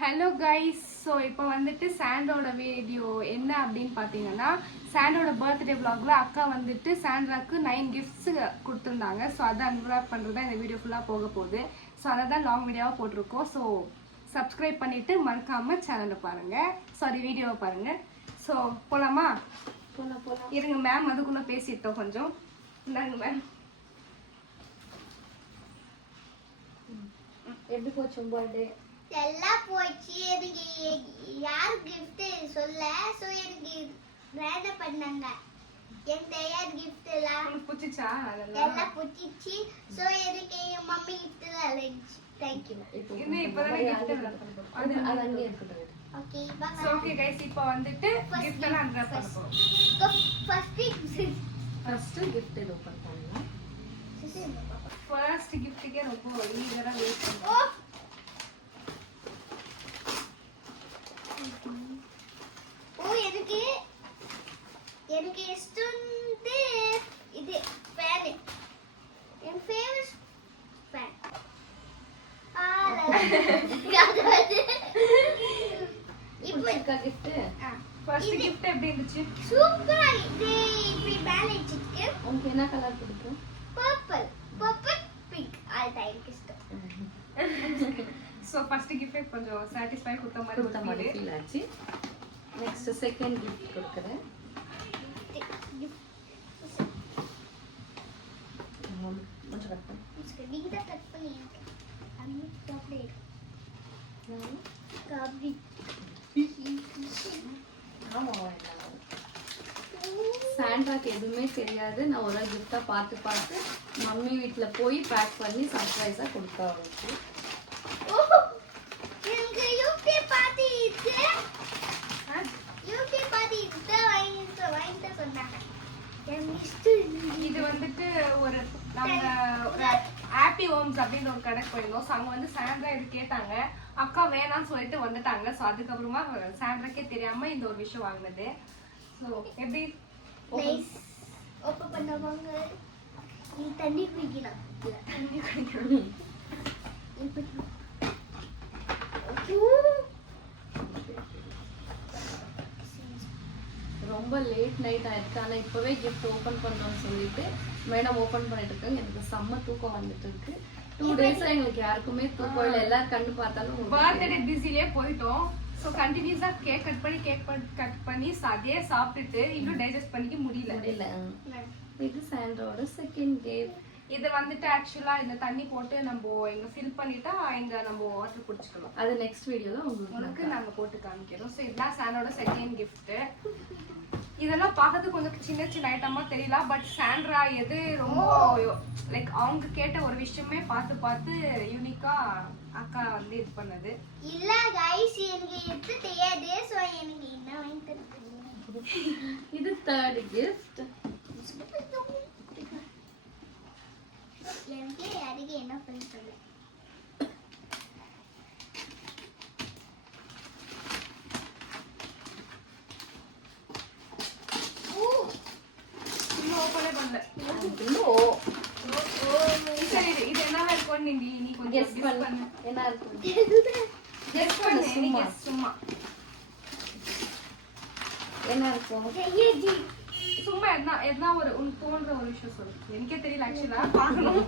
Hello guys. So இப்போ வந்துட்டு சாண்டோட video என்ன அப்படின்னு பார்த்தீங்கன்னா, சாண்டோட பர்த்டே vlogல அக்கா வந்துட்டு சாண்ட்ராக்கு 9 கிஃப்ட்ஸ் கொடுத்துருந்தாங்க. ஸோ அதை அன்ராப் பண்ணுறது தான் இந்த வீடியோ ஃபுல்லாக போக போகுது. ஸோ அதை தான் லாங் வீடியோவாக போட்டிருக்கோம். ஸோ சப்ஸ்கிரைப் பண்ணிவிட்டு மறக்காமல் சேனலை பாருங்கள், சாரி வீடியோவை பாருங்கள். ஸோ போகலாமா? போகலாம். இருங்க மேம், அதுக்குள்ளே பேசிட்டோம் கொஞ்சம். இந்தாங்க மேம். எப்படி போச்சு பர்த்டே? எல்லாம் போச்சு. எனக்கு யார் கிஃப்ட் சொல்ல, சோ எனக்கு வேலை பண்ணாங்க. என் தயார் கிஃப்ட் எல்லாம் பிடிச்சிச்சா? எல்லாம் பிடிச்சிச்சு. சோ எனக்கு என் மம்மி கிஃப்ட் தான் இருந்துச்சு. Thank you. இன்னும் இப்போதான் கிஃப்ட் அது அங்கே இருக்கட்டும். ஓகே சோ ஓகே கைஸ், இப்போ வந்துட்டு gift எல்லாம் அன்ராப் பண்ண போறோம். ஃபர்ஸ்ட் gift இது ஓபன் பண்ணலாம். ஃபர்ஸ்ட் கிஃப்ட்டுக்கே ரொம்ப ஈகரா வெயிட் பண்ணுவோம். எனக்கு இஷ்டம் இது ஃபேன். என் ஃபேவரட் ஃபேன். இப்போ gift ஃபர்ஸ்ட் gift எப்படி இருந்துச்சு? சூப்பரா இது. இப்படி மேலே வச்சிருக்கு. உங்களுக்கு என்ன கலர் பிடிக்கும்? பர்பிள் பிங்க் ஆல் டைம் இஷ்டம். சோ ஃபர்ஸ்ட் கிஃப்ட் கொஞ்சம் சாட்டிஸ்ஃபை கொடுத்த மாதிரி ஃபீல் ஆச்சு. நெக்ஸ்ட் செகண்ட் gift கொடுக்கிறேன். கொஞ்சம் கட் பண்ணு. நீங்க தான் கட் பண்ணி எனக்கு அம்மி சாக்லேட் காபி. ஆமா, சாண்ட்ராக்கு எதுவுமே தெரியாது. நான் ஒரு கிஃப்டா பார்த்து மம்மி வீட்ல போய் பேக் பண்ணி சர்ப்ரைஸா கொடுத்தா அவளுக்கு. எனக்கு யூடியூப் பார்த்து வாங்கிட்டு சொன்னாங்க. இது வந்துட்டு ஒரு நாங்க ஹாப்பி ஹோம்ஸ் அப்படின்னு ஒரு கடைக்கு போயிருந்தோம். ஸோ அங்கே வந்து சாண்ட்ரா இது கேட்டாங்க. அக்கா வேணாம்னு சொல்லிட்டு வந்துட்டாங்க. ஸோ அதுக்கப்புறமா சாண்ட்ராக்கே தெரியாம இந்த ஒரு விஷயம் வாங்கினது. ஸோ எப்படி ஓப்பன் பண்ணுவாங்க. நீ தண்ணி குடிக்கலாம். தண்ணி குடிக்கணும். ரொம்ப லேட் நைட் ஆயிருக்கு. ஆனால் இப்போவே கிஃப்ட் ஓப்பன் பண்ணோம்னு சொல்லிட்டு மேடம் ஓப்பன் பண்ணிட்டு இருக்காங்க. எனக்கு செம்ம தூக்கம் வந்துட்டு இருக்கு. 2 டேஸா எங்களுக்கு யாருக்குமே தூக்கம் இல்லை. எல்லாரும் கண்டு பார்த்தாலும் பர்த்டே பிஸிலே போயிட்டோம். ஸோ கண்டினியூஸா கேக் கட் பண்ணி அதே சாப்பிட்டுட்டு இன்னும் டைஜஸ்ட் பண்ணிக்க முடியல. இது சாண்ட்ரோட செகண்ட் கிஃப்ட். இது வந்துட்டு ஆக்சுவலா இந்த தண்ணி போட்டு நம்ம இங்க ஃபில் பண்ணிட்டா இங்க நம்ம வாட்டர் குடிச்சுக்கலாம். அது நெக்ஸ்ட் வீடியோல உங்களுக்கு நாங்க போட்டு காமிக்கிறோம். ஸோ இதுதான் சாண்டோட செகண்ட் கிஃப்ட். இதெல்லாம் பார்க்கறது கொஞ்சம் சின்ன ஐட்டமா தெரியல. பட் சாண்ட்ரா எது ரொம்ப லைக் அவங்க கேட்ட ஒரு விஷயமே பார்த்து யூனிக்கா அக்கா வந்து இது பண்ணது. இல்ல கைஸ், எனக்கு எது தெரியாது. சோ எனக்கு என்ன வாங்கி தரீங்க? இது தேர்ட் கிஃப்ட். எனக்கு யாருக்கு என்ன பண்ணி சொல்ல. இன்னும் ஓப்பனே பண்ணல. சரி, இது என்னவா இருக்கும்னு நீ கொஞ்சம் கெஸ் பண்ணு. என்ன இருக்கும்? கெஸ் பண்ணு. நீங்க சும்மா என்ன இருக்கும்? சும்மா என்ன ஒரு உனக்கு தோன்ற ஒரு விஷயம் சொல்லு. எனக்கே தெரியல ஆக்சுவலா, பார்க்கணும்.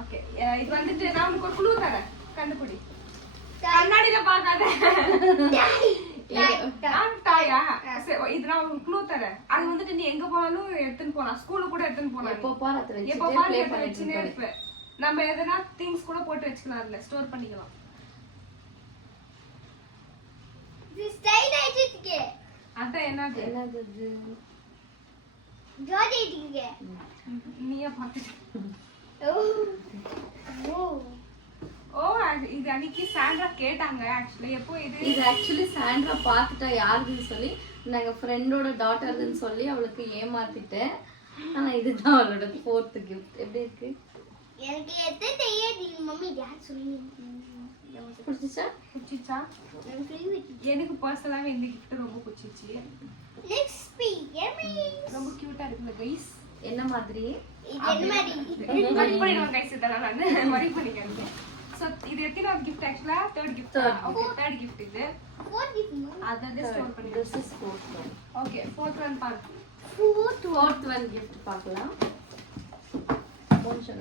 ஓகே, இது வந்துட்டு நான் உனக்கு ஒரு க்ளூ தரேன், கண்டுபிடி. கண்ணாடியில பார்க்காத. டாயா? இது நான் உனக்கு க்ளூ தரேன். அது வந்துட்டு நீ எங்க போனாலும் எடுத்துன்னு போலாம். ஸ்கூலுக்கு கூட எடுத்துன்னு போலாம். எப்போ பாரு வச்சுனே இருப்பேன். நம்ம எதனா திங்ஸ் கூட போட்டு வச்சுக்கலாம், அதுல ஸ்டோர் பண்ணிக்கலாம். அதான் என்னது நீயே பார்த்துட்டு. இது அன்னைக்கு சாண்ட்ரா கேட்டாங்க. எப்போ இது ஆக்சுவலி சாண்ட்ரா பார்த்துட்டா யாருன்னு சொல்லி நாங்க ஃப்ரெண்டோட டாட்டர்னு சொல்லி அவளுக்கு ஏமாத்திட்டேன். ஆனா இதுதான் அவளோட 4th கிஃப்ட். எப்படி இருக்கு? எனக்கு எது தெரியாது. மம்மி யார் சொல்லி பிடிச்சிச்சா? எனக்கு பர்சனலாவே இந்த கிஃப்ட் ரொம்ப பிடிச்சிச்சு. ரொம்ப கியூட்டா இருக்குல்ல கைஸ்? என்ன மாதிரி? இது என்ன மாதிரி? கட் பண்ணிடுவோம் கைஸ், இதெல்லாம் நான் வரி பண்ணிக்கிறேன். So, இது எத்தனாவது gift actually? Third gift. Third. Okay, third gift இது. Fourth gift, no? அத ஸ்டோர் பண்ணி. This is fourth one. Okay, fourth one பாரு. Fourth one gift பார்க்கலாம். மோனிஷா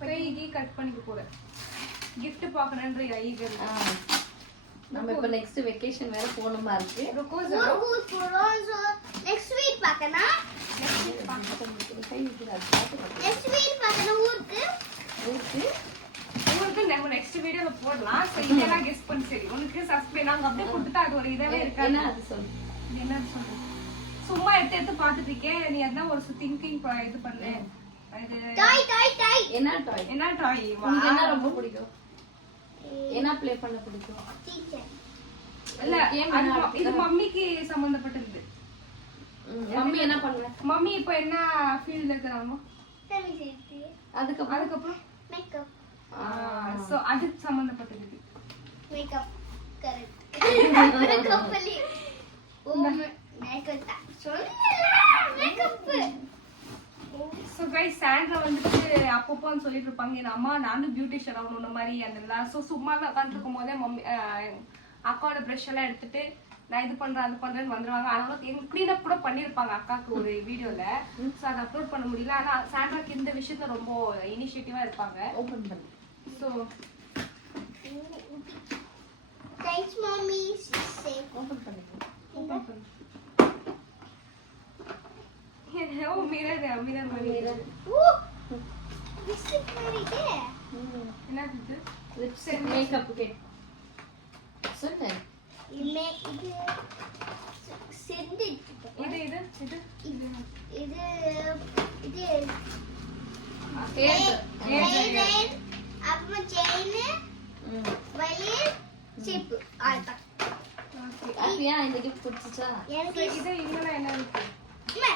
கைக்கு கட் பண்ணிக்க போறேன். gift பார்க்கணும்ன்ற ஈகர். நம்ம இப்ப நெக்ஸ்ட் வெக்கேஷன் வேற போணுமா இருக்கு. रुको Four जरा. who's போறோம். So next week பார்க்கணும். Next week பார்க்கணும் ஊருக்கு. உங்களுக்கு நம்ம நெக்ஸ்ட் வீடியோல போடலாம். சோ இதெல்லாம் கெஸ் பண்ணி சரி. உங்களுக்கு சஸ்பெண்ட் நாங்க அப்படியே கொடுத்துட்டா அது ஒரு இதவே இருக்காது. என்ன அது சொல்லு. என்ன சொல்றது? சும்மா எடுத்து பார்த்துட்டு இருக்கேன். நீ அதான் ஒரு திங்கிங் இது பண்ணு. இது டாய். என்ன டாய்? என்ன டாய்? உங்களுக்கு என்ன ரொம்ப பிடிக்கும்? என்ன ப்ளே பண்ண பிடிக்கும்? டீச்சர். இல்ல இது மம்மிக்கு சம்பந்தப்பட்டது. மம்மி என்ன பண்ணுவ? மம்மி இப்போ என்ன ஃபீல்ட்ல இருக்காங்க? ஃபெமினிட்டி. அதுக்கப்புறம் மேக்கப். சோ அதுக்கு சம்பந்தப்பட்டது. மேக்கப். கரெக்ட். மேக்கப் பண்ணி. ஓ மேக்கப் தான். சொல்லல மேக்கப். ஸோ கைஸ் சாண்ட்ரா வந்துட்டு அப்பப்போ சொல்லிட்டு இருப்பாங்க என் அம்மா நானும் பியூட்டிஷியன் ஆகணும் மாதிரி அந்த ஸோ சும்மா உட்காந்துருக்கும் போதே மம்மி அக்காவோட ப்ரெஷ் எல்லாம் எடுத்துட்டு நான் இது பண்றேன் அது பண்றேன்னு வந்துருவாங்க. அதனால எங்க க்ளீன் அப் கூட பண்ணிருப்பாங்க அக்காவுக்கு ஒரு வீடியோல. ஸோ அதை அப்லோட் பண்ண முடியல. ஆனா சாண்ட்ராக்கு இந்த விஷயத்துல ரொம்ப இனிஷியேட்டிவா இருப்பாங்க. ஓபன் பண்ணு. So thanks mummy. Say open பண்ணு. ஓ மிரர் மாதிரி ஓ this is very good. என்ன இது? Lipstick makeup kit. சொல்லு. இது சென்ட் இது செயின் அப்புறம் செயின் வளையல் சிப் ஆட்டா. அப்படியா இந்த கிஃப்ட் பிடிச்சிச்சா? எனக்கு இது இன்னும் என்ன இருக்கு? அம்மா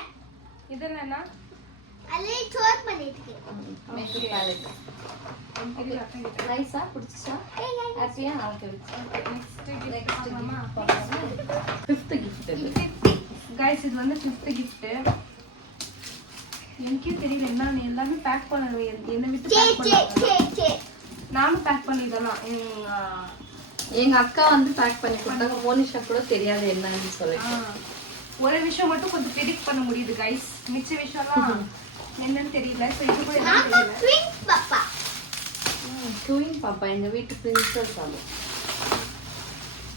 இதெல்லாம் என்ன? அல்லே ஸ்டோர் பண்ணிட்டு மேக்கப் பேலட். இது அக்கா நைஸா பிடிச்சிச்சா? அப்படியா நாளைக்கு வச்சு. நெக்ஸ்ட் மாமா ஃபிஃப்த் கிஃப்ட் இது. கைஸ் இது வந்து ஃபிஃப்த் கிஃப்ட். எனக்கே தெரியல என்ன எல்லாமே பேக் பண்ணவே என்ன விட்டு பேக் பண்ண. நானும் பேக் பண்ணிடலாம். எங்க அக்கா வந்து பேக் பண்ணி கொடுத்தாங்க. மோனிஷா கூட தெரியாது என்னன்னு சொல்லிட்டு. ஒரு விஷயம் மட்டும் கொஞ்சம் ப்ரெடிக்ட் பண்ண முடியுது கைஸ். மிச்ச விஷயம்லாம் என்னன்னு தெரியல. சோ இது கூட என்ன தெரியல. ட்விங்ஸ் பாப்பா. ட்விங் பாப்பா எங்க வீட்டு பிரின்சஸ் அது.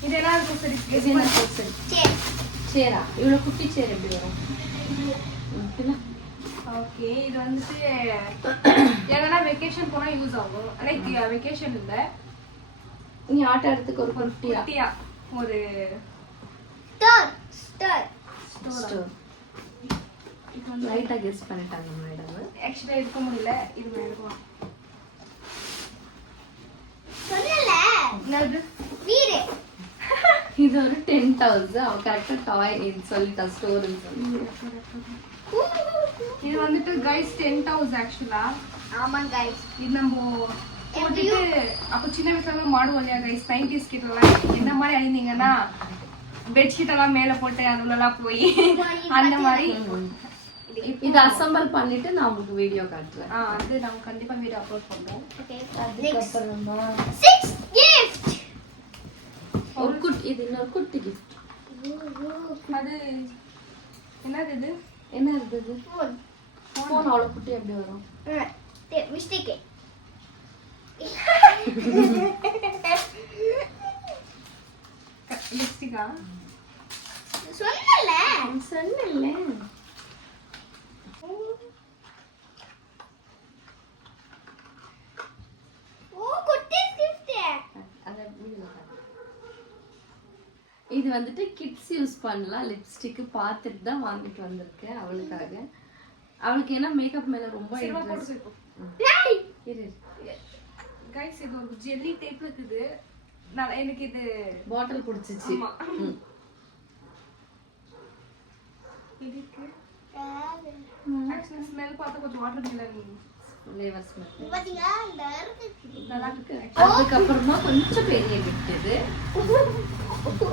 இதெல்லாம் இருக்கு சரி. இது என்ன சரி? சேர். சேரா? இவ்வளவு குட்டி சேர் எப்படி வரும்? ஓகே இது வந்துட்டு எங்கன்னா வெக்கேஷன் போனா யூஸ் ஆகும். லைக் வெக்கேஷன் இல்ல நீ ஆட்ட இடத்துக்கு ஒரு குட்டியா குட்டியா ஒரு ஸ்டார். ஸ்டோர். இது வந்து லைட்டா கெஸ் பண்ணிட்டாங்க மேடம். ஆக்சுவலா எடுக்க முடியல. இது எடுக்கலாம். சொல்லல என்னது? வீடு. இது ஒரு 10,000. அவ கரெக்டா டாய் இது சொல்லிட்டா ஸ்டோர்னு சொல்லி. இது வந்துட்டு கைஸ் 10,000 ஆக்சுவலா. ஆமா गाइस. இது நம்ம போட்டுட்டு அப்ப சின்ன வயசுல மாடுவோம் இல்லையா கைஸ் 90s கிட்டலாம் என்ன மாதிரி அணிந்தீங்கன்னா பெட்ஷீட் எல்லாம் மேல போட்டு அதுலலாம் போய் அந்த மாதிரி இது அசெம்பிள் பண்ணிட்டு நான் உங்களுக்கு வீடியோ காட்டுறேன். அது நம்ம கண்டிப்பா வீடியோ அப்லோட் பண்றோம். ஓகே. அதுக்கப்புறமா 6 gift. ஒரு குட்டி இது இன்னொரு குட்டி கிஃப்ட். அது என்னது இது? என்ன இருந்தது? ஃபோன். ஃபோன் அவ்வளவு குட்டி எப்படி வரும்? மிஸ்டேக். லிப்ஸ்டிக்கா? சொல்லல. சொன்னேன்ல. ஓ குட்டி gift. அத வீடியோல காட்டு. இது வந்துட்டு கிட்ஸ் யூஸ் பண்ணலாம் லிப்ஸ்டிக் பார்த்துட்டு தான் வாங்கிட்டு வந்திருக்கேன் அவளுக்காக. அவளுக்கு ஏன்னா மேக்கப் மேல ரொம்ப இன்ட்ரெஸ்ட். டேய். இரு கைஸ் இது ஒரு ஜெல்லி டைப் இருக்குது. நான் எனக்கு இது பாட்டில் பிடிச்சிச்சு. ஆமா. இதுக்கு ஆக்சுவலி ஸ்மெல் பார்த்தா கொஞ்சம் வாட்டர் மிலன் ஃப்ளேவர் ஸ்மெல் பாத்தீங்களா இந்த இருக்கு. நல்லா இருக்கு. அதுக்கப்புறமா கொஞ்சம் பெரிய கிஃப்ட் இது.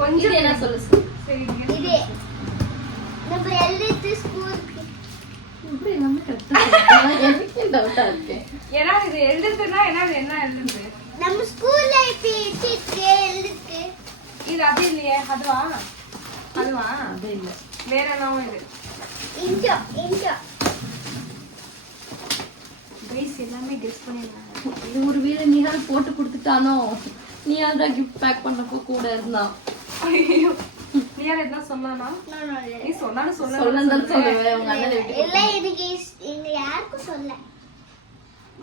கொஞ்சம் என்ன சொல்லு சொல்லு. சரி இது நம்ம எல்லிட்டு ஸ்கூலுக்கு இப்படி எல்லாமே கரெக்டா எனக்கு டவுட்டா இருக்கு. ஏன்னா இது எழுதுனா என்ன எழுதுது? நம்ம ஸ்கூல்ல இப்ப எழுதுக்கு இது அது இல்லையே, அதுவா? அது இல்ல. வேற என்னவோ இது. இன்ஜோ கைஸ் எல்லாமே கெஸ் பண்ணிருக்காங்க. இது ஒரு வீடு நீயால் போட்டு கொடுத்துட்டானோ? நீயால் தான் கிஃப்ட் பேக் பண்றப்போ கூட இருந்தான். ஐயோ, நீ யார் எதனா சொன்னானா? நீ சொன்னாலும் சொல்லணும் சொல்லுவேன். உங்க அண்ணன் இல்ல எனக்கு இங்க யாருக்கும் சொல்ல.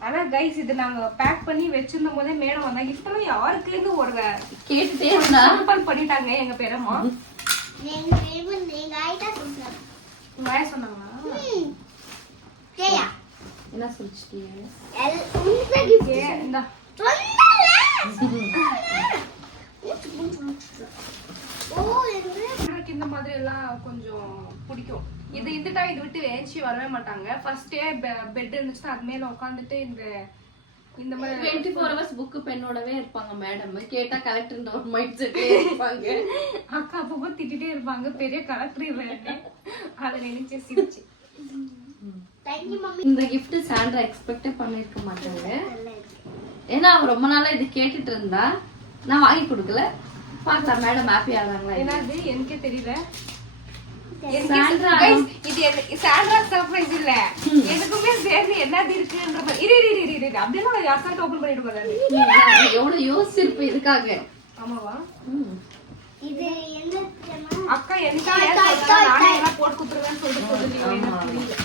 ஆனா கைஸ் இது நாங்க பேக் பண்ணி வச்சிருந்த போதே மேடம் வந்தா கிஃப்ட் எல்லாம் யாருக்குன்னு ஒரு கேட்டுட்டே இருந்தா ஓபன் பண்ணிட்டாங்க எங்க பேரம்மா. நீங்க ஆயிட்டா சொல்றாங்க. வாய சொன்னாங்களா? கேயா என்ன சொல்லிச்சிட்டீங்க? உங்க கிஃப்ட் இந்தா எனக்கு இந்த மாதிரி எல்லாம் கொஞ்சம் பிடிக்கும். இது இதுட்டா இது விட்டு ஏஞ்சி வரவே மாட்டாங்க. ஃபர்ஸ்டே பெட் இருந்துச்சுன்னா அது மேல உட்காந்துட்டு இந்த மாதிரி 24 hours புக் பெண்ணோடவே இருப்பாங்க மேடம். கேட்டா கலெக்டர்ன்ற ஒரு மைண்ட் செட்ல இருப்பாங்க. அக்கா அப்பப்போ திட்டிட்டே இருப்பாங்க, பெரிய கலெக்டர் இல்லைன்னு. அதை நினைச்சு சிரிச்சு. இந்த gift சாண்ட்ரா எக்ஸ்பெக்டே பண்ணிருக்க மாட்டாங்க. ஏன்னா அவ ரொம்ப நாளா இது கேட்டுட்டு இருந்தா, நான் வாங்கி கொடுக்கல. பார்த்தா மேடம் ஹாப்பி ஆறாங்களா? என்னது எனக்கே தெரியல. சாண்ட்ரா இது சாண்ட்ரா சர்ப்ரைஸ் இல்ல, எதுக்குமே சேர்ந்து என்னது இருக்குன்ற மாதிரி. இரு அப்படியே யாருக்காவது ஓபன் பண்ணிட்டு போறாரு. எவ்வளவு யோசிச்சிருப்ப இதுக்காக. ஆமாவா? இது என்ன அக்கா எனக்காக நானே எல்லாம் போட்டு குடுத்துருவேன்னு சொல்லிட்டு புரியல.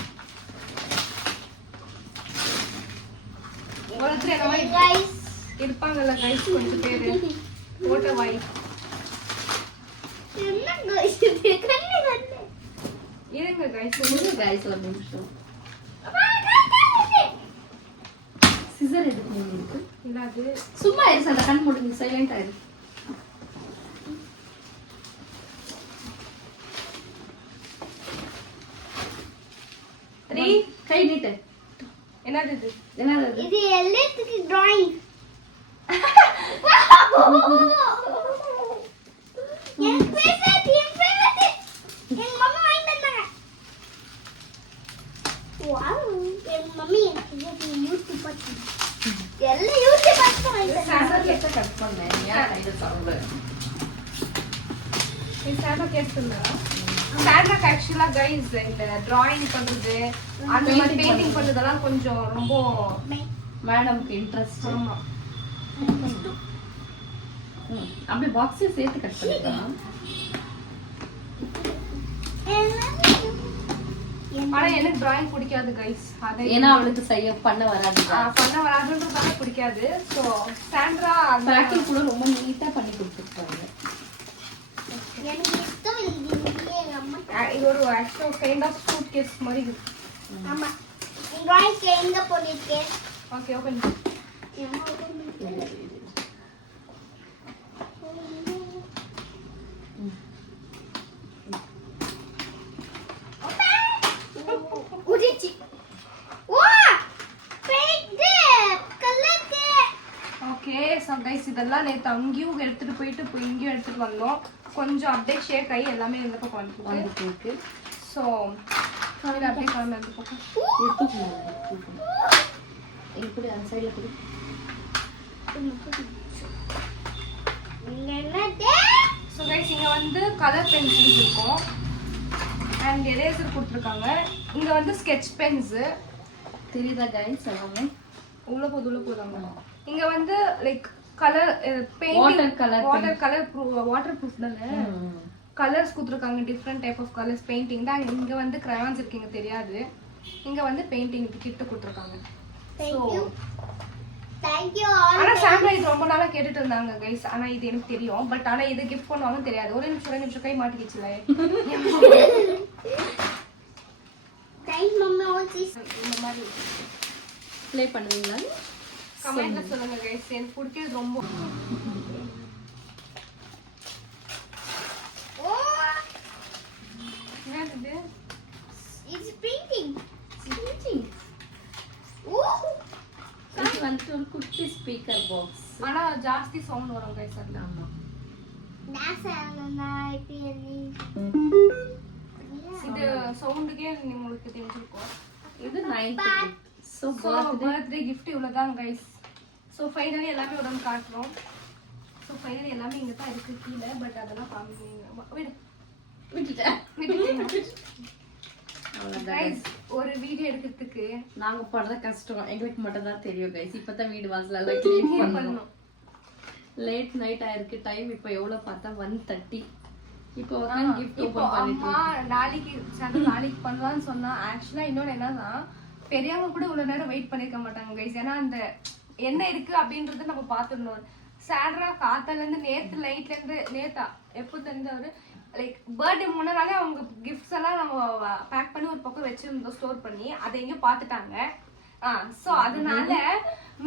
உலகத்துல என்ன மாதிரி guys இருப்பாங்கல்ல கைஸ் கொஞ்சம் பேரு ஓட்ட வாய். என்ன guys இது கண்ணு வந்து இருங்க கைஸ், கைஸ் ஒரு நிமிஷம். சிசர் எதுக்கு இருக்கு? இல்ல அது சும்மா இரு சார், கண் மூடுங்க, சைலண்டா இரு. கை நீட்டு. என்னது இது? என்னது இது எல்லாத்துக்கு drawing என் favorite என் மம்மி வாங்கி தந்தாங்க. வாவ், என் மம்மி எனக்கு யூடியூப் பார்த்து எல்லாம் யூடியூப் பார்த்து வாங்கி தந்தாங்க. சாண்டா கேட்ட கட் பண்ணேன். ஏன் கையில தரல? இது சாண்டா கேட்குங்களா? சாண்டாக்கு ஆக்சுவலா கைஸ் இந்த டிராயிங் பண்றது அந்த மாதிரி பெயிண்டிங் பண்றதெல்லாம் கொஞ்சம் ரொம்ப மேடம்க்கு இன்ட்ரெஸ்ட். ஆமா. அப்படியே பாக்ஸே சேர்த்து கட் பண்ணிக்கலாம். ஆனா எனக்கு டிராயிங் பிடிக்காது கைஸ். அதை ஏன்னா அவளுக்கு செய்ய பண்ண வராது. பண்ண வராதுன்றதால பிடிக்காது. ஸோ சாண்ட்ரா பேக்கிங் கூட ரொம்ப நீட்டா பண்ணி கொடுத்துருப்பாங்க. எனக்கு இஷ்டம் இல்லை எங்க அம்மா. இது ஒரு actual kind of suitcase மாதிரி இருக்கு. ஆமா, டிராயிங் எங்க போனிருக்கேன்? Okay open. உரிச்சி வா paint colour. Okay so guys இதெல்லாம் நேற்று அங்கேயும் எடுத்துட்டு போயிட்டு இப்போ இங்கேயும் எடுத்துட்டு வந்தோம். கொஞ்சம் அப்படியே ஷேக் ஆகி எல்லாமே இந்த பக்கம் வந்துருக்கு. ஸோ இது அப்படியே கிளம்பி அந்த பக்கம் இப்படி அந்த சைடில் கொடு. ஸோ கைஸ் இங்கே வந்து கலர் பென்சில்ஸ் இருக்கும் அண்ட் எரேசர் கொடுத்துருக்காங்க. இங்கே வந்து ஸ்கெட்ச் பென்ஸு தெரியுதா கைஸ்? எல்லாமே உள்ள போதாங்க. இங்கே வந்து லைக் கலர் வாட்டர் ப்ரூஃப் தானே. கலர்ஸ் கொடுத்துருக்காங்க, different type of colours painting தான். இங்கே வந்து கிரையான்ஸ் இருக்குங்க தெரியாது. இங்கே வந்து பெயிண்டிங் கிட்ட கொடுத்துருக்காங்க. ஆனா சாண்ட்ரா இது ரொம்ப நாளா கேட்டுட்டு இருந்தாங்க கைஸ். ஆனா இது எனக்கு தெரியும், பட் ஆனா இது கிஃப்ட் பண்ணுவாங்கன்னு தெரியாது. ஒரு நிமிஷம் கை மாட்டிக்கிச்சுல. இந்த மாதிரி ப்ளே பண்ணுவீங்களா? கமெண்ட்ல சொல்லுங்க கைஸ். எனக்கு பிடிக்கிறது ரொம்ப. என்னது It's painting. இது வந்து ஒரு குட்டி ஸ்பீக்கர் பாக்ஸ். ஆனா ஜாஸ்தி சவுண்ட் வரும் கைஸ். ஆமா. NASA இது சவுண்டுக்கே உங்களுக்கு தெரிஞ்சிருக்கும். இது 9th gift. So so birthday gift இவ்வளோதான் கைஸ். ஸோ ஃபைனலி எல்லாமே உடம்பு காட்டுறோம். ஸோ ஃபைனலி எல்லாமே இங்கே தான் இருக்குது கீழே. பட் அதெல்லாம் காமிக்கிறீங்க விட்டுட்டேன். கைஸ் ஒரு வீடியோ எடுக்கிறதுக்கு நாங்க படுற கஷ்டம் எங்களுக்கு மட்டும் தான் தெரியும் கைஸ். இப்பதான் வீடு வாசல் எல்லாம் க்ளீன் பண்ணணும். லேட் நைட் ஆயிருக்கு. டைம் இப்போ எவ்வளவு பார்த்தா 1:30. இப்போ உட்காந்து gift இப்போ open பண்ணிட்டு அம்மா நாளைக்கு பண்ணலாம்னு சொன்னா ஆக்சுவலா இன்னொன்று என்னன்னா பெரியவங்க கூட இவ்வளவு நேரம் வெயிட் பண்ணிருக்க மாட்டாங்க கைஸ். ஏன்னா அந்த என்ன இருக்கு அப்படின்றத நம்ம பார்த்துடணும். சாண்ட்ரா காத்தால இருந்து நேத்து நைட்ல இருந்து நேத்தா எப்போ தெரிஞ்சவரு லைக் பர்த்டே முன்னாலே அவங்க கிஃப்ட்ஸ் எல்லாம் நம்ம பேக் பண்ணி ஒரு பக்கம் வச்சிருந்தோம் ஸ்டோர் பண்ணி. அதை எங்க பாத்துட்டாங்க. சோ அதனால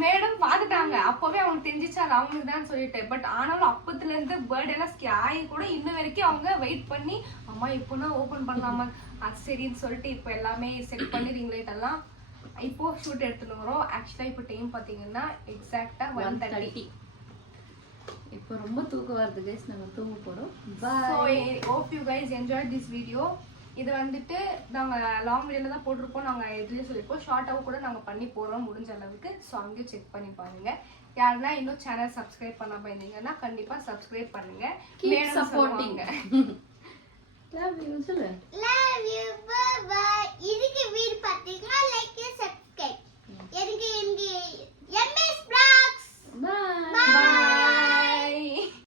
மேடம் பாத்துட்டாங்க. அப்பவே அவங்க தெரிஞ்சிச்சு அது அவங்களுக்கு தான் சொல்லிட்டு. பட் ஆனாலும் அப்பத்துல இருந்து பர்த்டே எல்லாம் ஆகி கூட இன்னும் வரைக்கும் அவங்க வெயிட் பண்ணி அம்மா இப்போனா ஓபன் பண்ணலாமா அது சரின்னு சொல்லிட்டு இப்போ எல்லாமே செட் பண்ணி ரிங் லைட் எல்லாம் இப்போ ஷூட் எடுத்துட்டு வரோம். ஆக்சுவலா இப்போ டைம் பாத்தீங்கன்னா எக்ஸாக்டா 1:30. இப்போ ரொம்ப தூக்கம் வருது கைஸ். நாங்க தூங்க போறோம். So hope you guys enjoyed this video. இது வந்துட்டு நாங்க லாங் வீடியோல தான் போட்டிருப்போம். நாங்க இதுலயே சொல்லிருப்போம் ஷார்ட்டாவும் கூட நாங்க பண்ணி போடுறோம் முடிஞ்ச அளவுக்கு. ஸோ அங்கேயும் செக் பண்ணி பாருங்க. யாருன்னா இன்னும் சேனல் சப்ஸ்கிரைப் பண்ணாம இருந்தீங்கன்னா கண்டிப்பா சப்ஸ்கிரைப் பண்ணுங்க. Keep supporting. Love you சொல்லு. Love you. Bye bye. இதுக்கு